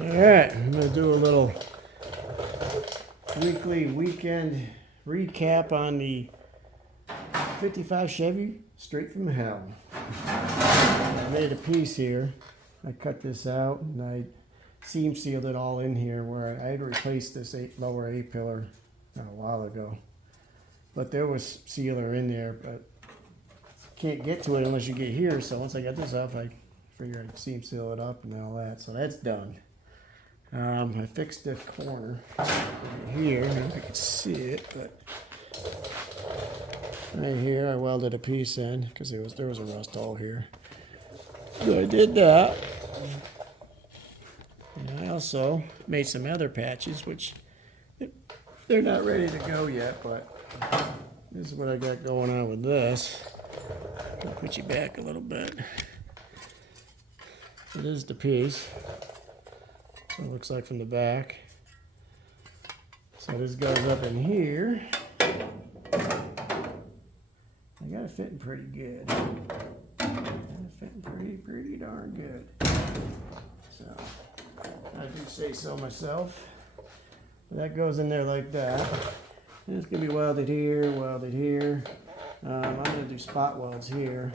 Alright, I'm going to do a little weekend recap on the 55 Chevy Straight from Hell. I made a piece here. I cut this out and I seam sealed it all in here where I had replaced this lower A-pillar a while ago. But there was sealer in there, but can't get to it unless you get here. So once I got this off, I figured I'd seam seal it up and all that. So that's done. I fixed the corner right here. I don't know if you can see it, but right here I welded a piece in because there was a rust hole here. So I did that. And I also made some other patches, which they're not ready to go yet, but this is what I got going on with this. I'll put you back a little bit. It is the piece. So it looks like from the back. So this goes up in here. I got it fitting pretty good. Got it fitting pretty darn good. So I do say so myself. That goes in there like that. And it's gonna be welded here, welded here. I'm gonna do spot welds here.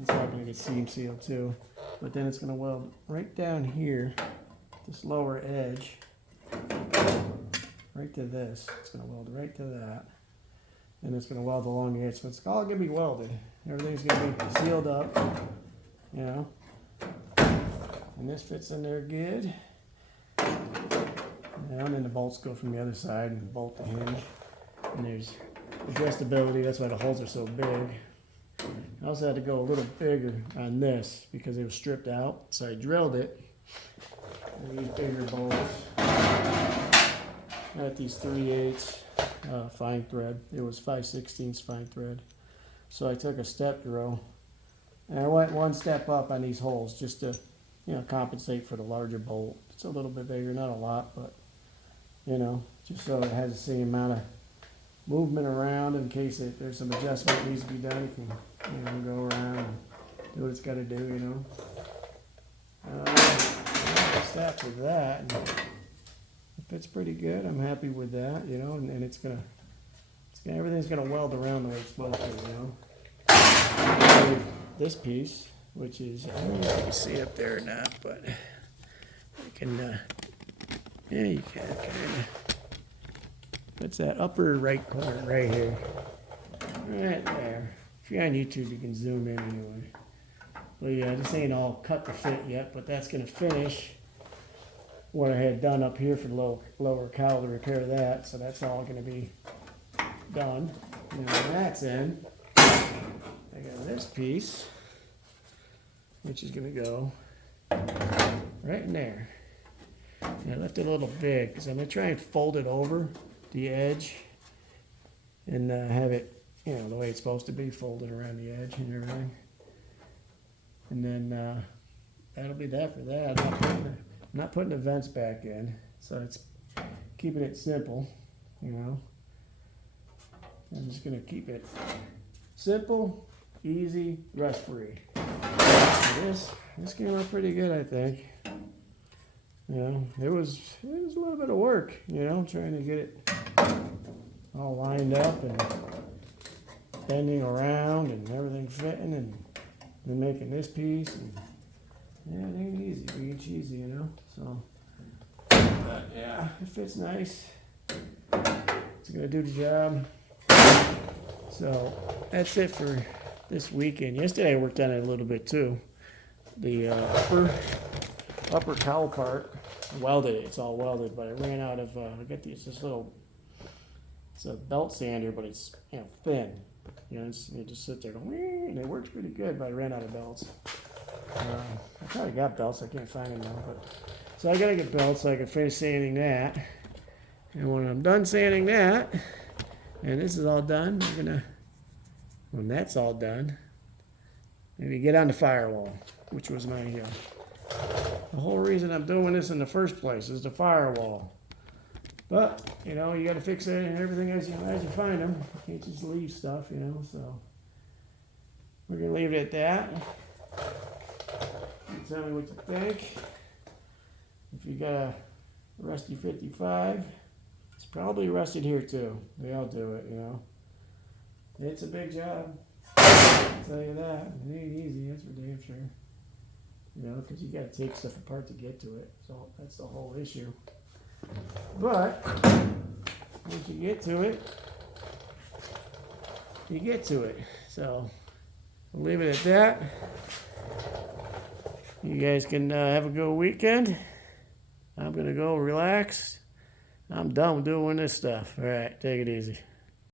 It's all gonna get seam sealed too. But then it's gonna weld right down here, this lower edge, right to this. It's gonna weld right to that. And it's gonna weld along the edge. So it's all gonna be welded. Everything's gonna be sealed up, you know. And this fits in there good. And then the bolts go from the other side and bolt the hinge. And there's adjustability, that's why the holes are so big. I also had to go a little bigger on this because it was stripped out. So I drilled it. I used bigger bolts. I got these 3/8 fine thread. It was 5/16 fine thread. So I took a step drill and I went one step up on these holes just to, compensate for the larger bolt. It's a little bit bigger, not a lot, but just so it has the same amount of movement around in case there's some adjustment that needs to be done. It can go around and do what it's got to do. After that, and it fits pretty good. I'm happy with that, and everything's gonna weld around the way it's supposed to, This piece, which is, I don't know if you can see up there or not, but you can, yeah, you can kind of. That's that upper right corner right here. Right there. If you're on YouTube, you can zoom in anyway. But yeah, this ain't all cut to fit yet, but that's going to finish what I had done up here for the lower cowl to repair that. So that's all going to be done. That's in. I got this piece, which is going to go right in there. And I left it a little big because I'm going to try and fold it over the edge and have it, the way it's supposed to be, folded around the edge and everything. And then that'll be that for that. I'm not putting the vents back in, so it's keeping it simple, I'm just going to keep it simple, easy, rust-free. This came out pretty good, I think. It was a little bit of work, trying to get it all lined up and bending around and everything fitting and then making this piece. And, it ain't easy being cheesy, So, but yeah, it fits nice. It's gonna do the job. So that's it for this weekend. Yesterday I worked on it a little bit too. The upper cowl part, welded it. It's all welded, but I ran out of. I got this little. It's a belt sander, but it's thin. You just sit there going, and it works pretty good. But I ran out of belts. I probably got belts. I can't find them now, but so I gotta get belts so I can finish sanding that. And when I'm done sanding that, and this is all done, when that's all done, maybe get on the firewall, which was my the whole reason I'm doing this in the first place is the firewall. But, you got to fix it and everything as you find them. You can't just leave stuff, so we're going to leave it at that. You tell me what you think. If you got a rusty 55, it's probably rusted here too. They all do it, you know. It's a big job. I'll tell you that. It ain't easy, that's for damn sure. You know, because you got to take stuff apart to get to it. So that's the whole issue. But once you get to it, you get to it. So we'll leave it at that. You guys can have a good weekend. I'm going to go relax. I'm done doing this stuff. All right, take it easy.